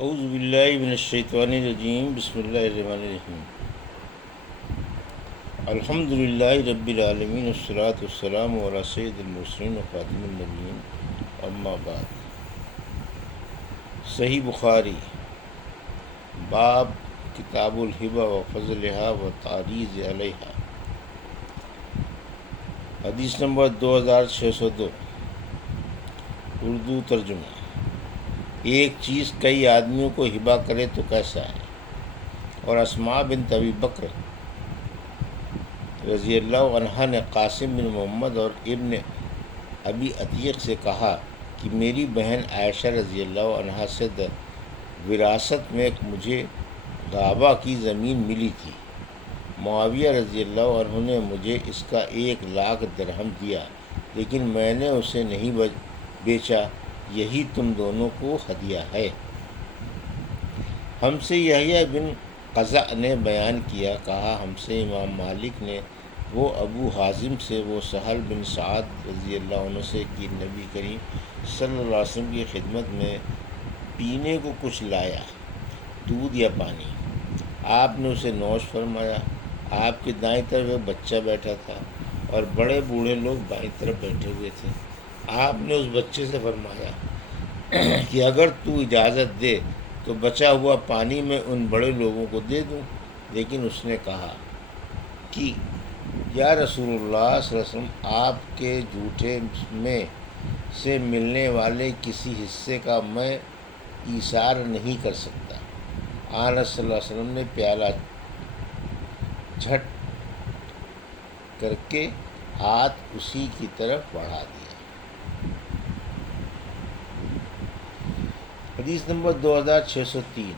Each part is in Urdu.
اعوذ باللہ من الشیطان الرجیم بسم اللہ الرحمن الرحیم الحمد للہ رب العالمین والصلاة والسلام علی سید المرسلین و خاتم النبیین اما بعد۔ صحیح بخاری باب کتاب الہبہ و فضلہا و تعریض علیہا، حدیث نمبر 2602، اردو ترجمہ۔ ایک چیز کئی آدمیوں کو ہبہ کرے تو کیسا ہے؟ اور اسماء بنت ابی بکر رضی اللہ عنہا نے قاسم بن محمد اور ابن ابی عتیق سے کہا کہ میری بہن عائشہ رضی اللہ عنہا سے وراثت میں مجھے غابہ کی زمین ملی تھی۔ معاویہ رضی اللہ عنہ نے مجھے اس کا 1,00,000 درہم دیا، لیکن میں نے اسے نہیں بیچا، یہی تم دونوں کو ہدیہ ہے۔ ہم سے یحییٰ بن قزع نے بیان کیا، کہا ہم سے امام مالک نے، وہ ابو حازم سے، وہ سہل بن سعد رضی اللہ عنہ سے کہ نبی کریم صلی اللہ علیہ وسلم کی خدمت میں پینے کو کچھ لایا، دودھ یا پانی۔ آپ نے اسے نوش فرمایا۔ آپ کے دائیں طرف ایک بچہ بیٹھا تھا اور بڑے بوڑھے لوگ بائیں طرف بیٹھے ہوئے تھے۔ آپ نے اس بچے سے فرمایا کہ اگر تو اجازت دے تو بچا ہوا پانی میں ان بڑے لوگوں کو دے دوں، لیکن اس نے کہا کہ یا رسول اللہ صلی اللہ علیہ وسلم، آپ کے جھوٹے میں سے ملنے والے کسی حصے کا میں ایثار نہیں کر سکتا۔ آن صلی اللہ علیہ وسلم نے پیالہ جھٹ کر کے ہاتھ اسی کی طرف بڑھا دیا۔ حدیث نمبر 2603،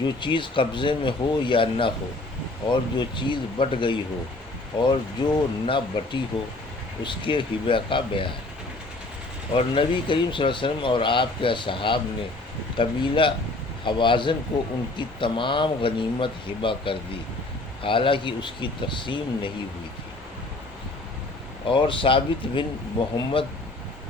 جو چیز قبضے میں ہو یا نہ ہو، اور جو چیز بٹ گئی ہو اور جو نہ بٹی ہو، اس کے ہبہ کا بیان۔ اور نبی کریم صلی اللہ علیہ وسلم اور آپ کے اصحاب نے قبیلہ حوازن کو ان کی تمام غنیمت ہبہ کر دی، حالانکہ اس کی تقسیم نہیں ہوئی تھی۔ اور ثابت بن محمد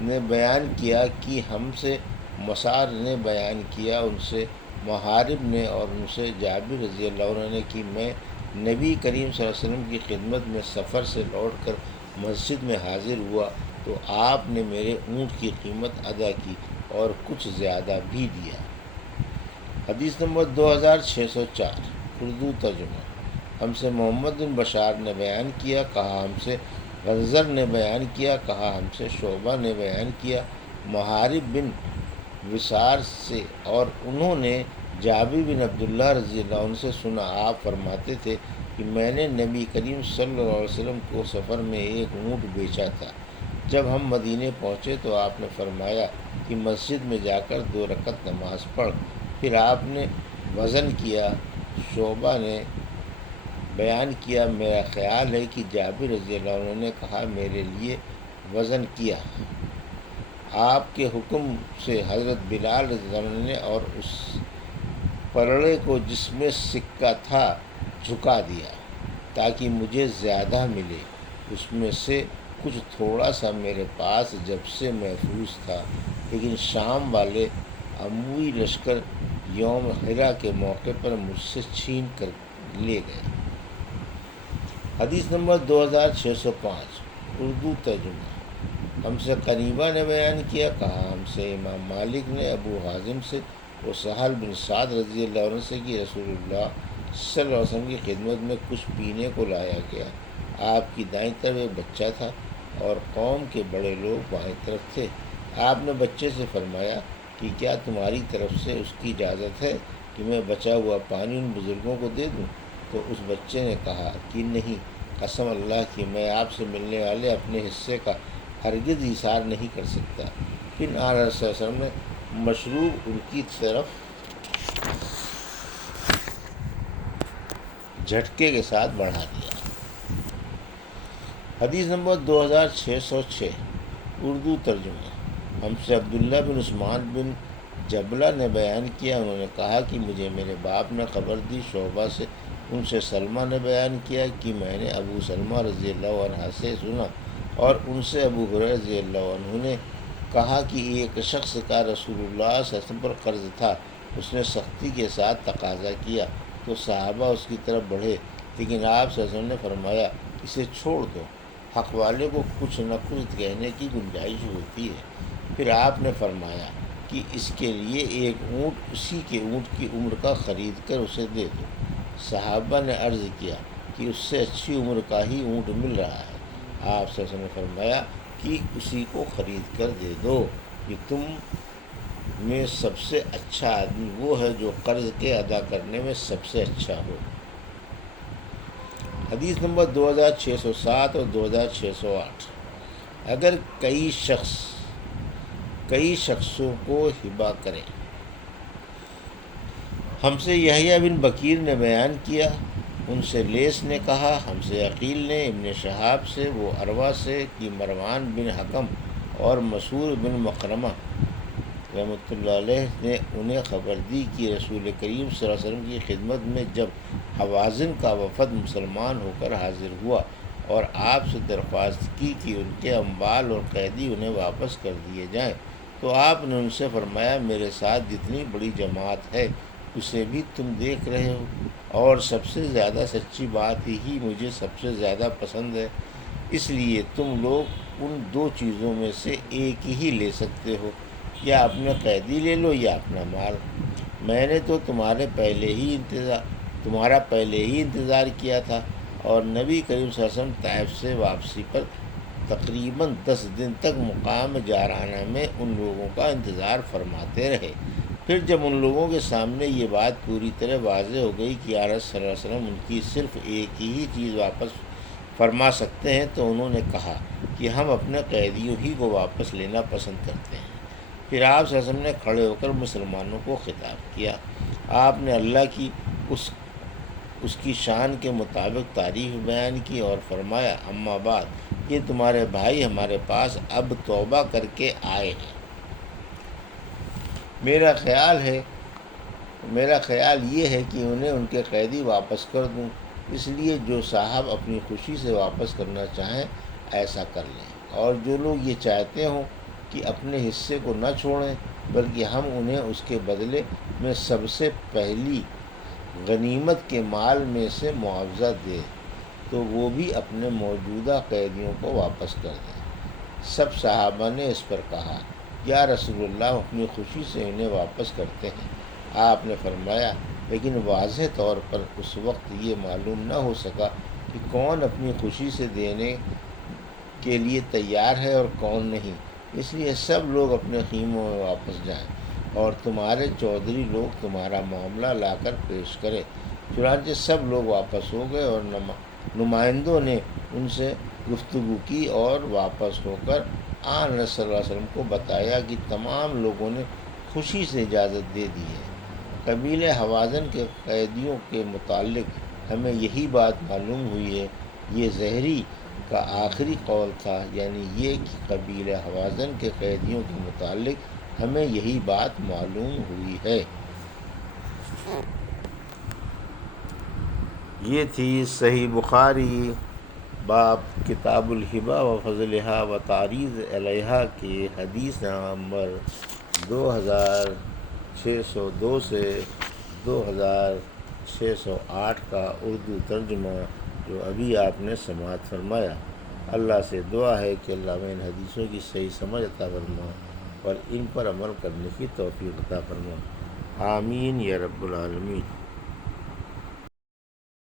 نے بیان کیا کہ ہم سے مسار نے بیان کیا، ان سے محارب نے، اور ان سے جابر رضی اللہ عنہ نے کہ میں نبی کریم صلی اللہ علیہ وسلم کی خدمت میں سفر سے لوٹ کر مسجد میں حاضر ہوا تو آپ نے میرے اونٹ کی قیمت ادا کی اور کچھ زیادہ بھی دیا۔ حدیث نمبر 2604، اردو ترجمہ۔ ہم سے محمد بن بشار نے بیان کیا، کہا ہم سے غنزر نے بیان کیا، کہا ہم سے شعبہ نے بیان کیا محارب بن وسار سے، اور انہوں نے جابر بن عبداللہ رضی اللہ عنہ سے سنا، آپ فرماتے تھے کہ میں نے نبی کریم صلی اللہ علیہ وسلم کو سفر میں ایک اونٹ بیچا تھا۔ جب ہم مدینے پہنچے تو آپ نے فرمایا کہ مسجد میں جا کر 2 رکعت نماز پڑھ۔ پھر آپ نے وزن کیا۔ شعبہ نے بیان کیا، میرا خیال ہے کہ جابر رضی اللہ عنہ نے کہا میرے لیے وزن کیا۔ آپ کے حکم سے حضرت بلال رضی اللہ عنہ نے اور اس پلڑے کو جس میں سکہ تھا جھکا دیا تاکہ مجھے زیادہ ملے۔ اس میں سے کچھ تھوڑا سا میرے پاس جب سے محفوظ تھا، لیکن شام والے اموی لشکر یوم ہرا کے موقع پر مجھ سے چھین کر لے گئے۔ حدیث نمبر 2605، اردو ترجمہ۔ ہم سے قریبہ نے بیان کیا، کہا ہم سے امام مالک نے ابو حازم سے، وہ سہل بن سعد رضی اللہ عنہ سے کہ رسول اللہ صلی اللہ علیہ وسلم کی خدمت میں کچھ پینے کو لایا گیا۔ آپ کی دائیں طرف ایک بچہ تھا اور قوم کے بڑے لوگ بائیں طرف تھے۔ آپ نے بچے سے فرمایا کہ کیا تمہاری طرف سے اس کی اجازت ہے کہ میں بچا ہوا پانی ان بزرگوں کو دے دوں؟ تو اس بچے نے کہا کہ نہیں، قسم اللہ کی میں آپ سے ملنے والے اپنے حصے کا ہرگز ایثار نہیں کر سکتا۔ پھر آن صلی اللہ علیہ وسلم نے مشروب ان کی طرف جھٹکے کے ساتھ بڑھا دیا۔ حدیث نمبر 2606، اردو ترجمہ۔ ہم سے عبداللہ بن عثمان بن جبلہ نے بیان کیا، انہوں نے کہا کہ مجھے میرے باپ نے خبر دی۔ شعبہ سے، ان سے سلمہ نے بیان کیا کہ میں نے ابو سلمہ رضی اللہ عنہ سے سنا، اور ان سے ابو ہریرہ رضی اللہ عنہ نے کہا کہ ایک شخص کا رسول اللہ صلی اللہ علیہ وسلم پر قرض تھا، اس نے سختی کے ساتھ تقاضا کیا تو صحابہ اس کی طرف بڑھے، لیکن آپ صلی اللہ علیہ وسلم نے فرمایا اسے چھوڑ دو، حق والے کو کچھ نہ کچھ کہنے کی گنجائش ہوتی ہے۔ پھر آپ نے فرمایا کہ اس کے لیے ایک اونٹ اسی کے اونٹ کی عمر کا خرید کر اسے دے دو۔ صحابہ نے عرض کیا کہ اس سے اچھی عمر کا ہی اونٹ مل رہا ہے۔ آپ صلی اللہ علیہ وسلم نے فرمایا کہ اسی کو خرید کر دے دو، کہ تم میں سب سے اچھا آدمی وہ ہے جو قرض کے ادا کرنے میں سب سے اچھا ہو۔ حدیث نمبر 2607 اور 2608۔ اگر کئی شخصوں کو ہبہ کرے۔ ہم سے یحییٰ بن بکیر نے بیان کیا، ان سے لیث نے کہا، ہم سے عقیل نے ابن شہاب سے، وہ عروہ سے کہ مروان بن حکم اور مسعور بن مخرمہ رحمۃ اللہ علیہ نے انہیں خبر دی کہ رسول کریم صلی اللہ علیہ وسلم کی خدمت میں جب حوازن کا وفد مسلمان ہو کر حاضر ہوا اور آپ سے درخواست کی کہ ان کے اموال اور قیدی انہیں واپس کر دیے جائیں، تو آپ نے ان سے فرمایا میرے ساتھ جتنی بڑی جماعت ہے اسے بھی تم دیکھ رہے ہو، اور سب سے زیادہ سچی بات ہی مجھے سب سے زیادہ پسند ہے، اس لیے تم لوگ ان دو چیزوں میں سے ایک ہی لے سکتے ہو، یا اپنے قیدی لے لو یا اپنا مال۔ میں نے تو تمہارا پہلے ہی انتظار کیا تھا، اور نبی کریم صلی اللہ علیہ وسلم طائف سے واپسی پر تقریباً 10 دن تک مقام جارانہ میں ان لوگوں کا انتظار فرماتے رہے۔ پھر جب ان لوگوں کے سامنے یہ بات پوری طرح واضح ہو گئی کہ یا رسول اللہ صلی اللہ علیہ وسلم ان کی صرف ایک ہی چیز واپس فرما سکتے ہیں، تو انہوں نے کہا کہ ہم اپنے قیدیوں ہی کو واپس لینا پسند کرتے ہیں۔ پھر آپ صلی اللہ علیہ وسلم نے کھڑے ہو کر مسلمانوں کو خطاب کیا۔ آپ نے اللہ کی اس کی شان کے مطابق تعریف بیان کی اور فرمایا اما بعد، یہ تمہارے بھائی ہمارے پاس اب توبہ کر کے آئے ہیں۔ میرا خیال یہ ہے کہ انہیں ان کے قیدی واپس کر دوں، اس لیے جو صاحب اپنی خوشی سے واپس کرنا چاہیں ایسا کر لیں، اور جو لوگ یہ چاہتے ہوں کہ اپنے حصے کو نہ چھوڑیں بلکہ ہم انہیں اس کے بدلے میں سب سے پہلی غنیمت کے مال میں سے معاوضہ دیں، تو وہ بھی اپنے موجودہ قیدیوں کو واپس کر دیں۔ سب صحابہ نے اس پر کہا یا رسول اللہ اپنی خوشی سے انہیں واپس کرتے ہیں۔ آپ نے فرمایا لیکن واضح طور پر اس وقت یہ معلوم نہ ہو سکا کہ کون اپنی خوشی سے دینے کے لیے تیار ہے اور کون نہیں، اس لیے سب لوگ اپنے خیموں میں واپس جائیں اور تمہارے چودھری لوگ تمہارا معاملہ لا کر پیش کریں۔ چنانچہ سب لوگ واپس ہو گئے اور نمائندوں نے ان سے گفتگو کی اور واپس ہو کر آن صلی اللہ علیہ وسلم کو بتایا کہ تمام لوگوں نے خوشی سے اجازت دے دی ہے۔ قبیلہ حوازن کے قیدیوں کے متعلق ہمیں یہی بات معلوم ہوئی ہے، یہ زہری کا آخری قول تھا، یعنی یہ کہ قبیلہ حوازن کے قیدیوں کے متعلق ہمیں یہی بات معلوم ہوئی ہے۔ یہ تھی صحیح بخاری باب کتاب الہبہ و فضلہا و تعریض علیہا کی حدیث نمبر 2602 سے 2608 کا اردو ترجمہ جو ابھی آپ نے سماعت فرمایا۔ اللہ سے دعا ہے کہ اللہ میں ان حدیثوں کی صحیح سمجھ عطا فرما اور ان پر عمل کرنے کی توفیق عطا فرما۔ آمین یا رب العالمین۔